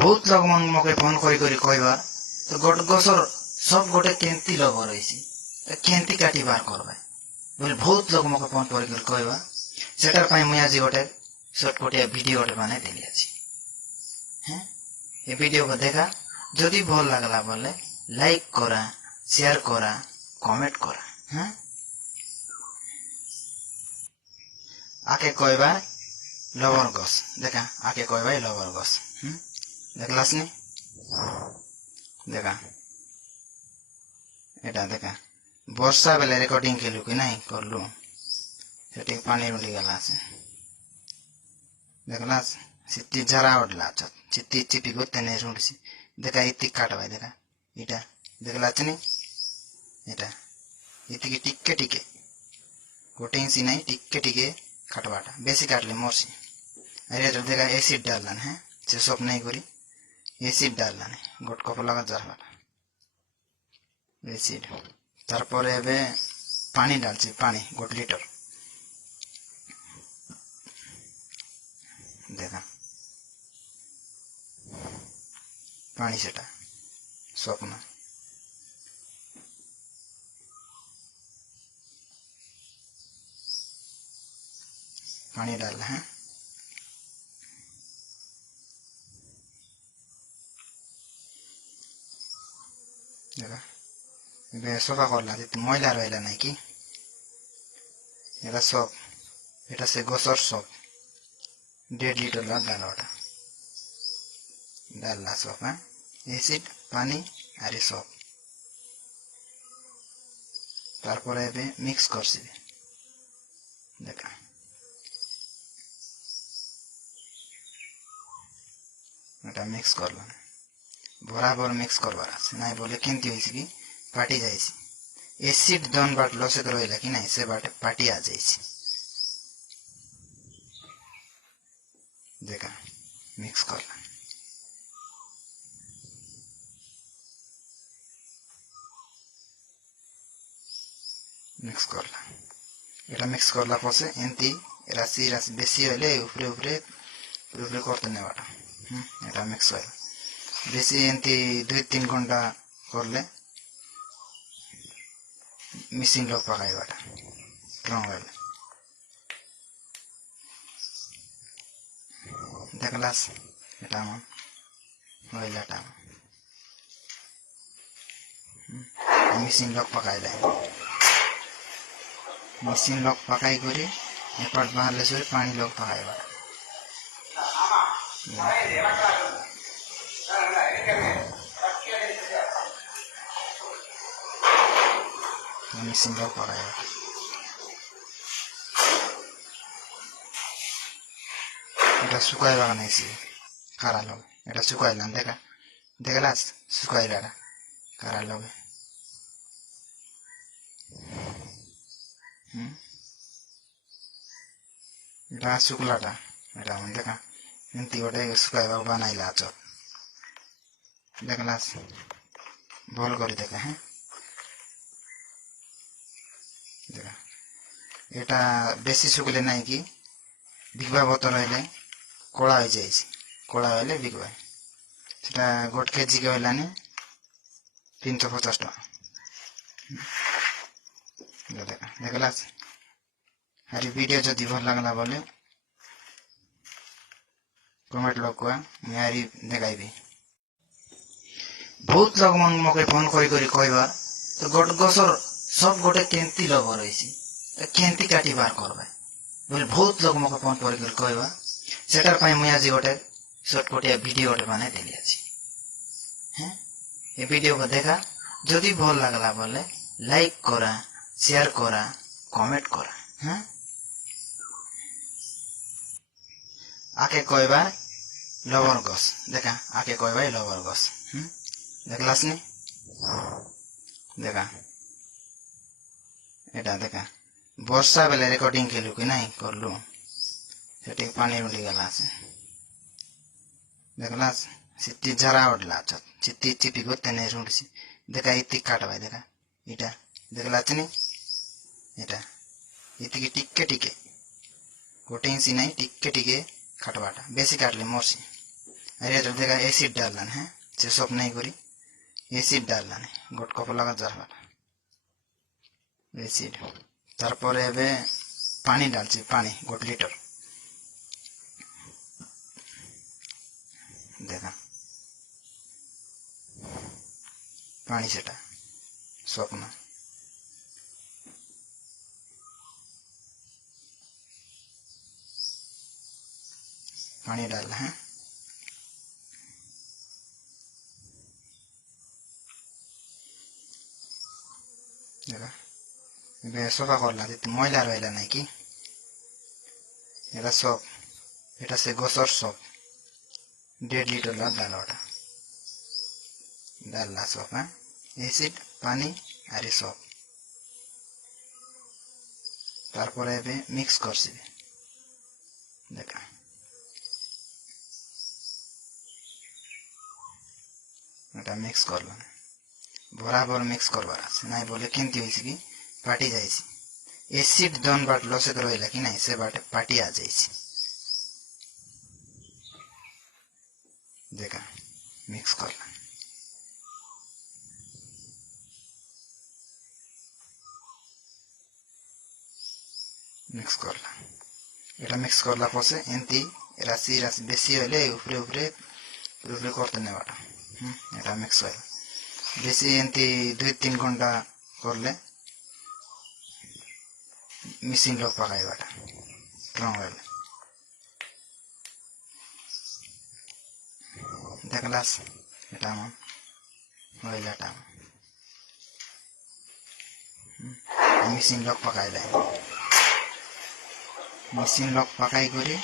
बहुत लोग मन मके फोन करी कहवा तो गोटे गसर सब गोटे केंती लग रही केंती काटी बार करवा बोले बहुत लोग मके फोन करी कहवा सेटार मुई आज गोटे सर्टकटिया भिडियो गोटे बनाई देली आज हैं ये वीडियो को देखा जदि भल लगला बोले लाइक करा शेयर करा कमेंट करा हैं आके कहवा लवर गस देखा आके कहवा लवर गस देखलास नी देखा एटा देखा वर्षा बेले रेकर्डिंग केलु कि नहीं करलु सेठी पानी उड़ी गला से देखलास सिटी जरा उडला चित्ती चिपी गोते नहीं रुंडसी देखा इति काटवा देखा इटा देखलाच नी एटा इति की टिके टिके गोटे इंची नहीं टिके टिके काटवाटा बेसी काटले मरसी अरे तो देखा एसिड डालना है से सब नहीं करी एसिड डालना है गोट कप लगा जारवा एसिड तारपर एबे पानी डालছি पानी गोट लिटर देखा पानी सेटा स्वप्न पानी डालना है देखा सफा करला मैला रहा ना कि एटा सब एटा से गसर सब 1.5 लिटर डालवाटा डालला सब हाँ एसिड पानी और सब तारपर एबे मिक्स करसी देखा एटा मिक्स करला बराबर मिक्स करवार আছে নাই বলে কেনতি হইছে কি পাটি যাইছে एसिड दन बाट लसे तो रहिला कि नहीं से बाट पाटी आ जाइছে देखा मिक्स करला मिक्स करला एटा मिक्स करला पछे एंती राशि राशि बेसी हले ऊपरे ऊपरे ऊपरे करते ने बाटा एटा मिक्स होइला बेसी एंती 2-3 घंटा करले मिसिंग लोग पकाई बाटा स्ट्रॉन्ग होइला देखलास एटा मन होइला टा मिसिंग लोग पकाई दे मिसिंग लोग पकाई करे एपट बाहर ले पानी लोग पकाई बाटा मिसिंग लोग पकाई एटा सुकाइबा नहीं सी खारा लोग एटा सुकाइला देखा देखलास सुकाइला खारा लोग एटा सुकलाटा एटा मन देखा एंती गोटे सुकाइबा बनाइला चप देखलास भल करी देखा हैं देखा एटा बेसी सुकले नहीं कि बिकवा बोतल रहिले कला हो जाए कला होले बिकवा सेटा गोट केजी के होलानी 350 टका देखा देखलास हरी वीडियो जदि भल लगला बोले कमेंट लोग को मैं देखाइबी बहुत लोग मन मके फोन करी कहवा तो गोट गसर सब गोटे केंती लग रही केंती काटी बार करवा बोले बहुत लोग मके फोन करी कहवा सेटार मुई आज गोटे सर्टकटिया भिडियो गोटे बनाई देली आज हैं ये वीडियो को देखा जदि भल लगला बोले लाइक करा शेयर करा कमेंट करा हैं आके कहवा लवर गस देखा आके कहवा लवर गस देखलास नी देखा एटा देखा वर्षा बेले रेकर्डिंग केलु कि नहीं करलु सेठी पानी उड़ी गला से देखलास सिटी जरा उडला चित्ती चिपी गोते नहीं रुंडसी देखा इति काटवा देखा इटा देखलाच नी एटा इति की टिके टिके गोटे इंची नहीं टिके टिके काटवाटा बेसी काटले मरसी अरे तो देखा एसिड डालन है से सब नहीं करी एसिड डालन गोट कप लगा जार एसिड तारपरे एबे पानी डालছি पानी गोट लिटर देखा पानी सेटा स्वप्न पानी डालना है देखा बे सफा करला मैला रहिला नहीं कि एटा सब एटा से गोसर सब 1.5 लिटर ला डालला सब है एसिड पानी आरे सब तारपरे एबे मिक्स करसिबे देखा एटा मिक्स करला बराबर मिक्स करबार আছে নাই বলে কেনতি হইছে কি पाटी जाइছি एसिड दोन बाट लसे तो रहिला कि नहीं से बाट पाटी आ जाइছি देखा मिक्स करला मिक्स करला एटा मिक्स करला पसे एंती राशि राशि बेसी होले ऊपरे ऊपरे ऊपरे करते ने बाटा एटा मिक्स होय बेसी एंती 2-3 घंटा करले मिसिन लोग पकाई बाटा ट्रंगल देखलास एटा म होइलाटा मिसिन लोग पकाई लाई मिसिन लोग पकाई करे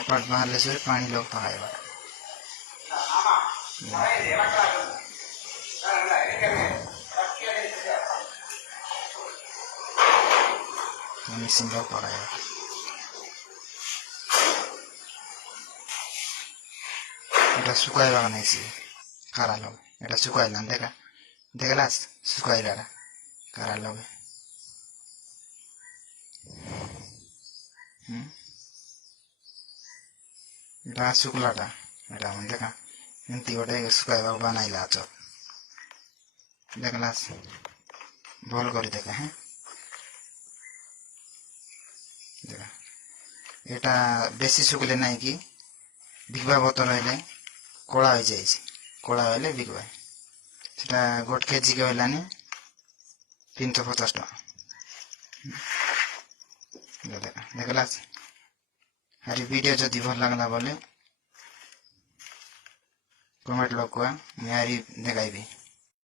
एपट बाहर से पानी लोग पकाई बाटा मिसिन लोग पकाई बाटा एटा सुकाइबा नहीं सी कारा लोग एटा सुकाइला देखा देखलास सुकाइला कारा लोग एटा सुकलाटा एटा हम देखा एंती गोटे सुकाइबा बनाइला चप देखलास भल करी देखा है देखा एटा बेसी सुकले नहीं कि बिकवा बोतल होइले कोड़ा हो जाइछि कोड़ा होइले बिकवा सेटा गोट केजी के होइलानी 350 टका देखा देखलास हरी वीडियो जदि भल लागला बोले कमेंट लोग को मैं हरी देखाइबी।